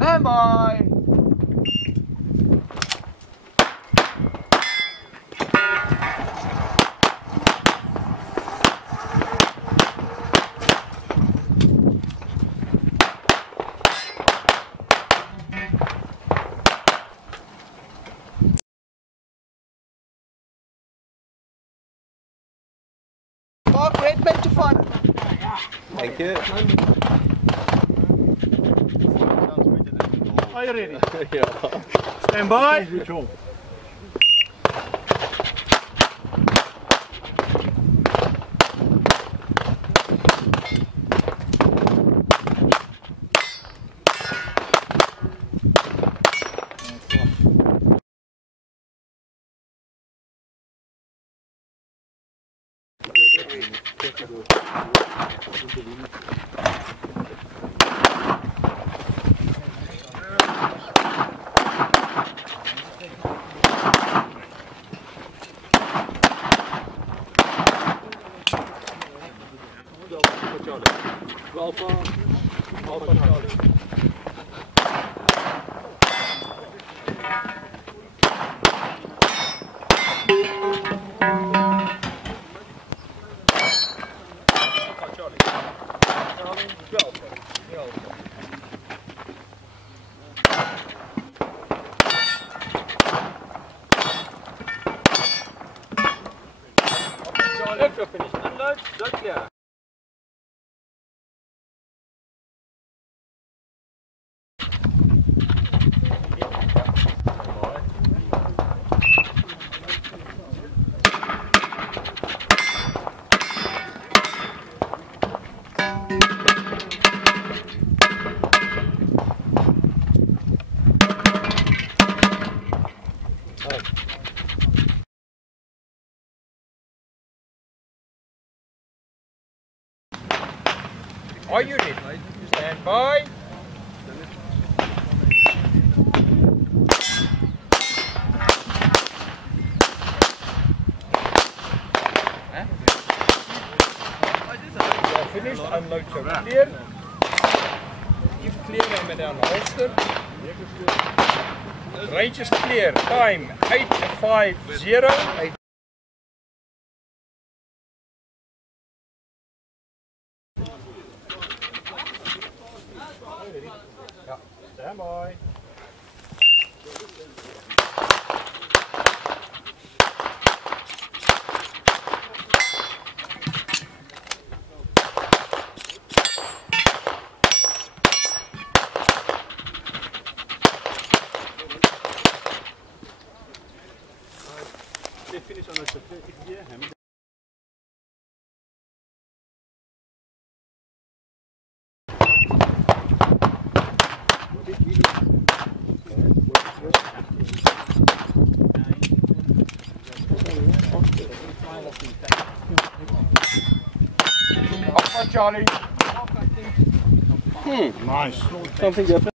Stand by. Mark, red bent to fun. Thank you. Are you ready? Yeah. Stand by. Switch on. Finish. Unload, don't clear. Are you ready? Stand by. You are finished. Unload your clear. Give clear and down holster. Range is clear. Time 8:50. Stand by. Finish on the Charlie. Nice. Something different.